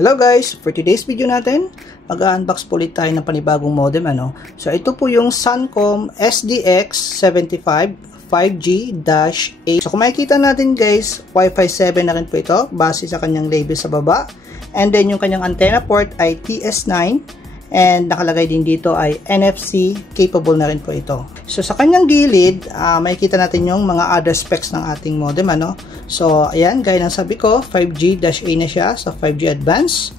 Hello guys! For today's video natin, mag-unbox po ulit tayo ng panibagong modem. So ito po yung Suncom SDX75 5G-A. So kung makikita natin guys, Wi-Fi 7 na rin po ito base sa kanyang label sa baba. And then yung kanyang antenna port ay TS9 and nakalagay din dito ay NFC capable na rin po ito. So sa kanyang gilid, makikita natin yung mga other specs ng ating modem. So ayan, gaya ng sabi ko, 5G-A na siya, so 5G Advanced.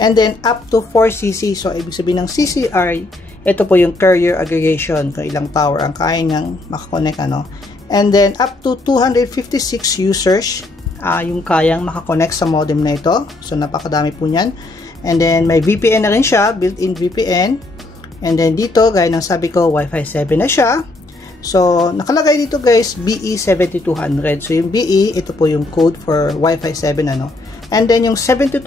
And then up to 4cc, so ibig sabihin ng CCR, ito po yung carrier aggregation, kung ilang tower ang kaya niyang makakonect. And then up to 256 users yung kayang makakonect sa modem na ito. So napakadami po niyan. And then may VPN na rin siya, built-in VPN. And then dito, gaya ng sabi ko, Wi-Fi 7 na siya. So nakalagay dito guys, BE7200. So yung BE, ito po yung code for Wi-Fi 7 And then yung 7200,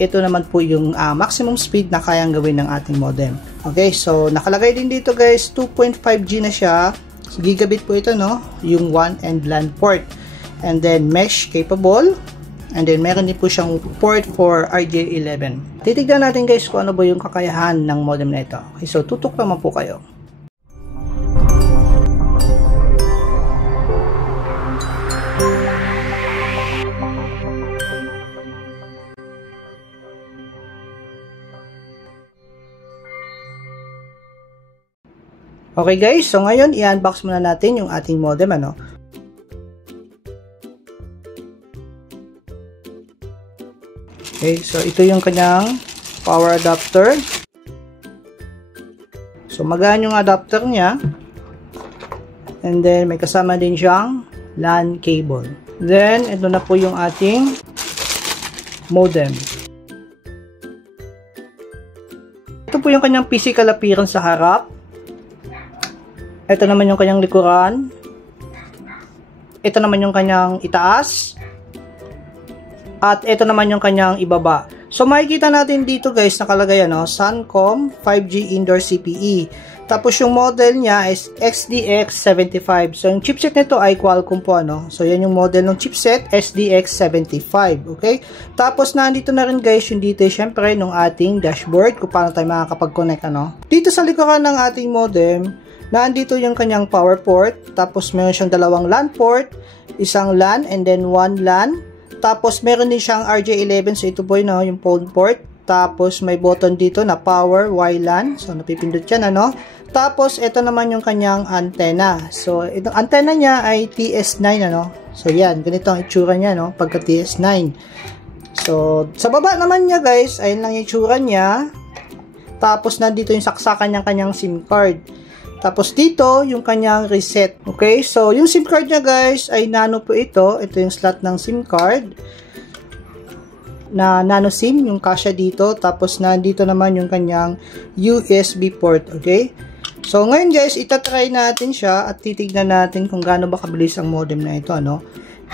ito naman po yung maximum speed na kayang gawin ng ating modem. Okay, so nakalagay din dito guys, 2.5G na siya. So, gigabit po ito, yung WAN and LAN port. And then mesh capable. And then meron din po siyang port for RJ11. Titignan natin guys kung ano ba yung kakayahan ng modem na ito. Okay, so tutok naman po kayo. Okay guys, so ngayon i-unbox muna natin yung ating modem. Okay, so ito yung kanyang power adapter. So magaan yung adapter niya. And then may kasama din siyang LAN cable. Then ito na po yung ating modem. Ito po yung kanyang physical appearance sa harap. Ito naman yung kanyang likuran. Ito naman yung kanyang itaas. At ito naman yung kanyang ibaba. So makikita natin dito guys, nakalagay Suncom 5G Indoor CPE. Tapos yung model niya is SDX75. So yung chipset nito ay Qualcomm po. So yan yung model ng chipset, SDX75. Okay? Tapos nandito na rin guys yung details syempre ng ating dashboard kung paano tayo makakapag-connect. Dito sa likuran ng ating modem, nandito yung kanyang power port. Tapos meron siyang dalawang LAN port, isang LAN and then one LAN. Tapos meron din siyang RJ11, so ito po yung phone port. Tapos may button dito na power WLAN, so napipindot yan Tapos ito naman yung kanyang antenna. So itong antenna niya ay TS9 So yan, ganito ang itsura niya pagka TS9. So sa baba naman niya guys, ayun lang yung itsura niya. Tapos nandito yung saksakan ng kanyang SIM card. Tapos dito, yung kanyang reset. Okay, so yung SIM card niya guys ay nano po ito. Ito yung slot ng SIM card. Na nano SIM, yung kasya dito. Tapos nandito naman yung kanyang USB port. Okay, so ngayon guys, itatry natin siya at titignan natin kung gaano ba kabilis ang modem na ito.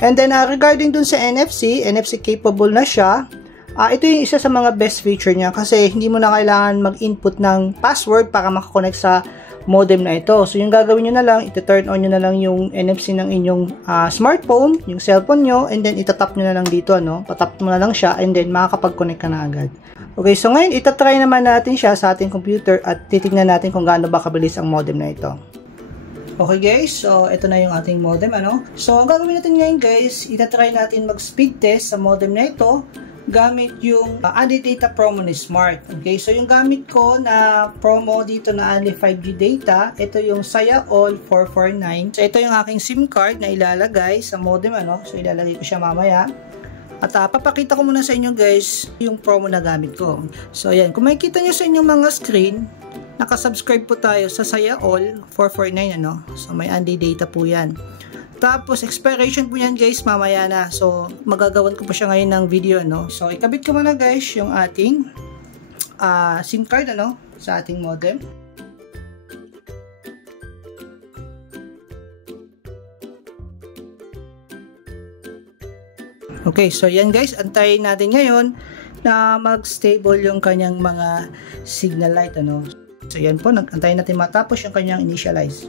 And then regarding dun sa NFC capable na siya. Ito yung isa sa mga best feature niya kasi hindi mo na kailangan mag-input ng password para makakonect sa modem na ito. So yung gagawin nyo na lang, ito-turn on nyo na lang yung NFC ng inyong smartphone, yung cellphone nyo, and then itatap nyo na lang dito, patap mo na lang siya, and then makakapag-connect ka na agad. Okay, so ngayon, itatry naman natin siya sa ating computer at titignan natin kung gaano ba kabilis ang modem na ito. Okay guys, so ito na yung ating modem, So ang gagawin natin ngayon guys, itatry natin mag-speed test sa modem na ito gamit yung Added Data Promo ni Smart. Okay, so yung gamit ko na promo dito na only 5G data, ito yung Saya All 449. So ito yung aking SIM card na ilalagay sa modem, So ilalagay ko siya mamaya. At papakita ko muna sa inyo guys yung promo na gamit ko. So ayan, kung makikita nyo sa inyong mga screen, nakasubscribe po tayo sa Saya All 449, So may only data po yan. Tapos, expiration po yan guys, mamaya na. So, magagawan ko pa siya ngayon ng video, So, ikabit ko muna guys yung ating SIM card, sa ating modem. Okay, so yan guys, antayin natin ngayon na mag-stable yung kanyang mga signal light, So, yan po, antayin natin matapos yung kanyang initialize.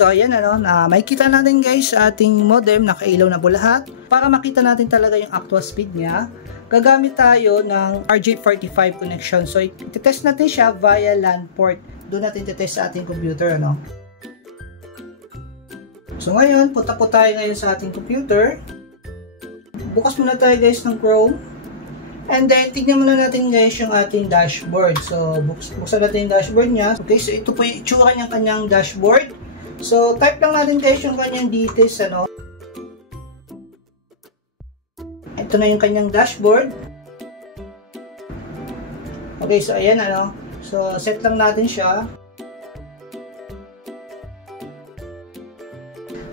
So ayan na makikita natin guys sa ating modem, nakailaw na po lahat. Para makita natin talaga yung actual speed niya, gagamit tayo ng RJ45 connection. So i-test natin siya via LAN port. Doon natin i-test sa ating computer So ngayon, punta po tayo ngayon sa ating computer. Bukas muna tayo guys ng Chrome. And then, tignan muna natin guys yung ating dashboard. So, buksan natin yung dashboard niya. Okay, so ito po yung itsura ng kanyang dashboard. So, type lang natin guys yung kanyang details, Ito na yung kanyang dashboard. Okay, so ayan, So, set lang natin siya.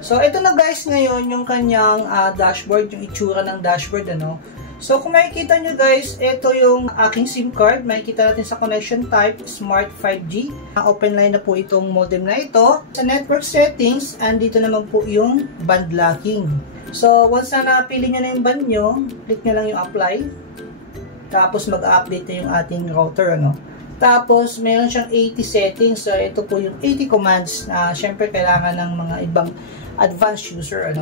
So, ito na guys ngayon yung kanyang dashboard, yung itsura ng dashboard, So, kung makikita nyo guys, ito yung aking SIM card. Makikita natin sa connection type, Smart 5G. Open line na po itong modem na ito. Sa network settings, andito naman po yung band locking. So, once na napili nyo na yung band nyo, click nyo lang yung apply. Tapos, mag-update na yung ating router, Tapos, meron siyang 80 settings. So, ito po yung 80 commands na syempre kailangan ng mga ibang advanced user,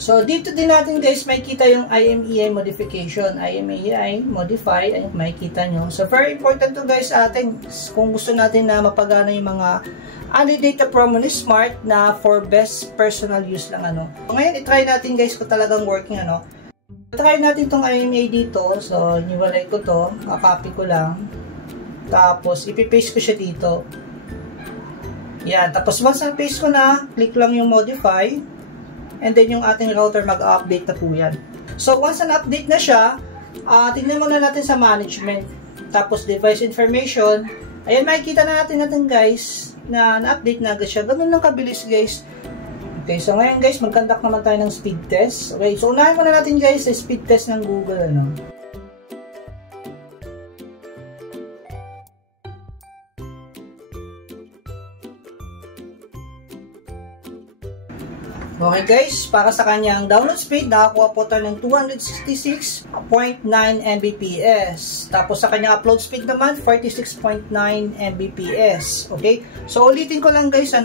So, dito din natin guys, makikita yung IMEI modification. IMEI modify, ayun, makikita nyo. So, very important to guys atin kung gusto natin na mapagana yung mga data promo ni Smart na for best personal use lang, So, ngayon, itry natin guys kung talagang working, Try natin itong IMEI dito. So, niwalay ko to. Copy ko lang. Tapos, ipipaste ko siya dito. Yan. Tapos, once na-paste ko na, click lang yung modify. And then, yung ating router mag-update na po yan. So, once na-update na siya, tignan muna natin sa management. Tapos, device information. Ayan, makikita na natin guys, na na-update na agad siya. Ganun lang kabilis, guys. Okay, so ngayon, guys, mag-conduct naman tayo ng speed test. Okay, so unahin muna natin, guys, sa speed test ng Google, Okay guys, para sa kanyang download speed, nakakuha po tayo ng 266.9 Mbps. Tapos sa kanyang upload speed naman, 46.9 Mbps. Okay? So ulitin ko lang guys,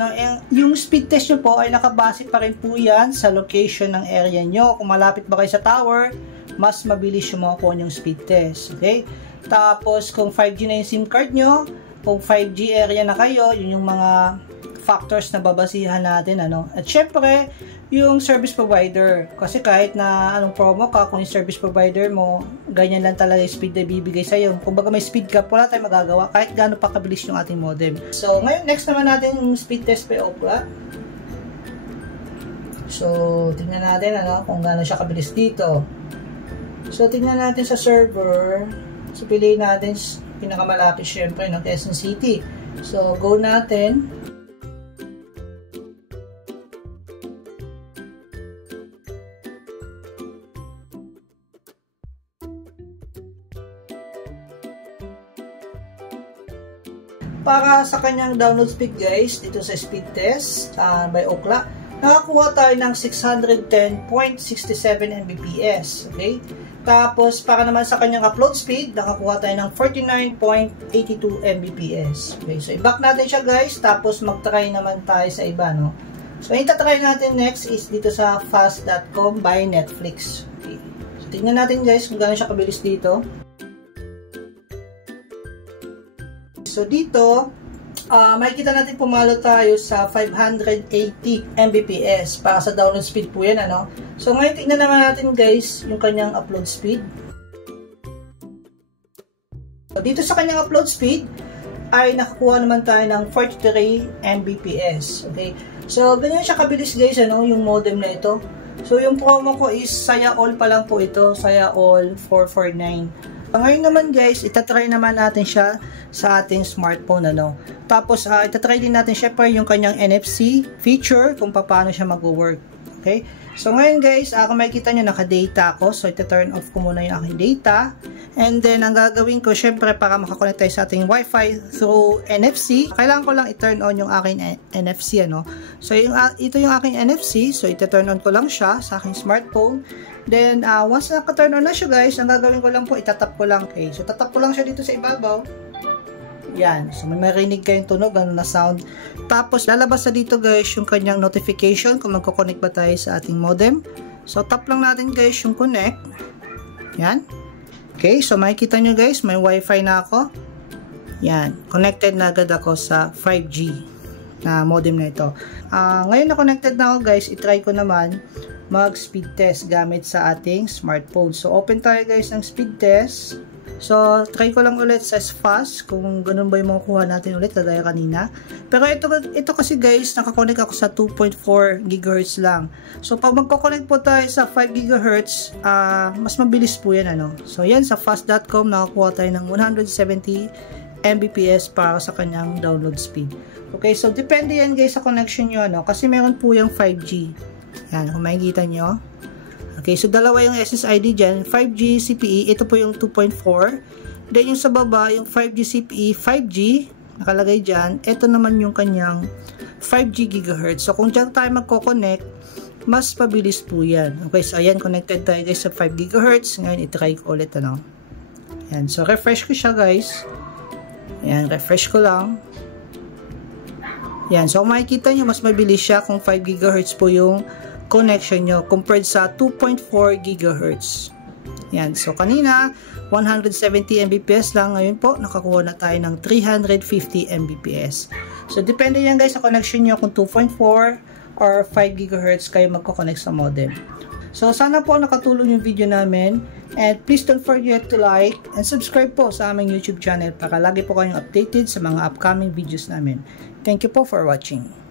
yung speed test nyo po ay nakabase pa rin po yan sa location ng area nyo. Kung malapit ba kayo sa tower, mas mabilis yung makukuha yung speed test. Okay? Tapos kung 5G na yung SIM card nyo, kung 5G area na kayo, yun yung mga factors na babasihan natin, At syempre, yung service provider. Kasi kahit na anong promo ka, kung yung service provider mo, ganyan lang talaga yung speed na bibigay sa'yo. Kung baga may speed cap, wala tayong magagawa kahit gaano pa kabilis yung ating modem. So, ngayon, next naman natin yung speed test by Ookla. So, tingnan natin, kung gaano siya kabilis dito. So, tingnan natin sa server. So, piliin natin pinakamalapit syempre ng Quezon City. So, go natin. Para sa kanyang download speed guys, dito sa speed test by Ookla, nakakuha tayo ng 610.67 Mbps. Okay? Tapos, para naman sa kanyang upload speed, nakakuha tayo ng 49.82 Mbps. Okay? So, i-back natin siya guys, tapos mag-try naman tayo sa iba, So, yung tatry natin next is dito sa fast.com by Netflix. Okay? So, tingnan natin guys kung gano'n siya kabilis dito. So, dito, makikita natin pumalo tayo sa 580 Mbps para sa download speed po yan, So, ngayon, tingnan naman natin, guys, yung kanyang upload speed. So, dito sa kanyang upload speed, ay nakakuha naman tayo ng 43 Mbps. Okay? So, ganyan siya kabilis, guys, yung modem na ito. So, yung promo ko is Saya All pa lang po ito. Saya All 449. Ngayon naman guys, itatry naman natin siya sa ating smartphone, Tapos, itatry din natin syempre yung kanyang NFC feature kung paano siya mag-work. Okay? So, ngayon guys, kung makikita nyo, naka-data ako. So, ita-turn off ko muna yung aking data. And then, ang gagawin ko, syempre, para makakonect tayo sa ating Wi-Fi through NFC, kailangan ko lang i-turn on yung aking NFC, So, ito yung aking NFC. So, ita-turn on ko lang siya sa aking smartphone. Then, once naka-turn on na siya, guys, ang gagawin ko lang po, itatap ko lang. Okay? So, tatap ko lang siya dito sa ibabaw. Yan. So, may marinig kayong tunog, ano na sound. Tapos, lalabas na dito guys yung kanyang notification kung magkoconnect ba tayo sa ating modem. So, tap lang natin guys yung connect. Yan. Okay, so makikita nyo guys, may wifi na ako. Yan. Connected na agad ako sa 5G na modem na ito. Ngayon na connected na ako guys, itry ko naman mag speed test gamit sa ating smartphone. So, open tayo guys ng speed test. So, try ko lang ulit sa fast kung ganun ba yung makukuha natin ulit kagaya kanina. Pero ito kasi guys, nakakonect ako sa 2.4 GHz lang. So, pag magkoconnect po tayo sa 5 GHz, mas mabilis po yan ano. So, yan sa fast.com nakakuha tayo ng 170 Mbps para sa kanyang download speed. Okay, so depende yan guys sa connection nyo ano, kasi meron po yung 5G. Yan, kung makikita nyo. Okay, so dalawa yung SSID dyan, 5G CPE, ito po yung 2.4. Then yung sa baba, yung 5G CPE, 5G, nakalagay dyan, ito naman yung kanyang 5G GHz. So kung dyan tayo magkoconnect, mas pabilis po yan. Okay, so ayan, connected tayo guys sa 5 GHz. Ngayon, itry ko ulit ano. Ayan, so refresh ko siya guys. Ayan, refresh ko lang. Ayan, so makikita nyo, mas mabilis siya kung 5 GHz po yung connection nyo compared sa 2.4 GHz. Yan. So, kanina, 170 Mbps lang. Ngayon po, nakakuha na tayo ng 350 Mbps. So, depende yan guys sa connection nyo kung 2.4 or 5 GHz kayo magkoconnect sa modem. So, sana po nakatulong yung video namin. And please don't forget to like and subscribe po sa aming YouTube channel para lagi po kayong updated sa mga upcoming videos namin. Thank you po for watching.